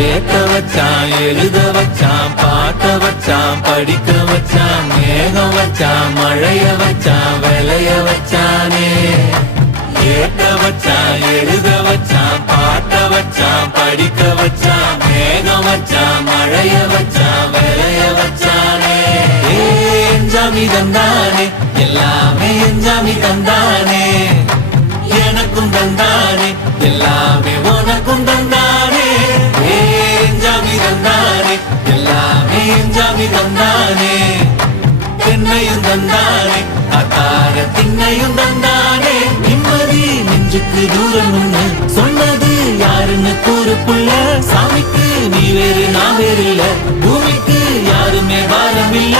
கேட்க வச்சான் எழுத வச்சான் பாட்ட வச்சான் படிக்க வச்சான் மேகம் வச்சான் மழைய வச்சான் விளைய வச்சானே கேட்க வச்சான் எழுத வச்சான் பாட்ட வச்சான் படிக்க வச்சான் மேகம் வச்சான் மழைய வச்சான் விளைய வச்சானே எஞ்சாமி தந்தானே எல்லாமே எஞ்சாமி தந்தானே எனக்கும் தந்தானே எல்லாமே உனக்கும் தந்தானே எஞ்சாமி தந்தானே எல்லாமே எஞ்சாமி தந்தானே தென்னையும் தந்தானே அத்தார திண்ணையும் தந்தானே நிம்மதி நெஞ்சுக்கு தூரம்னு சொன்னது யாருன்னு கூறுக்குள்ள சாமிக்கு நீ வேறு நான் வேறு இல்ல பூமிக்கு யாருமே பாரம் இல்ல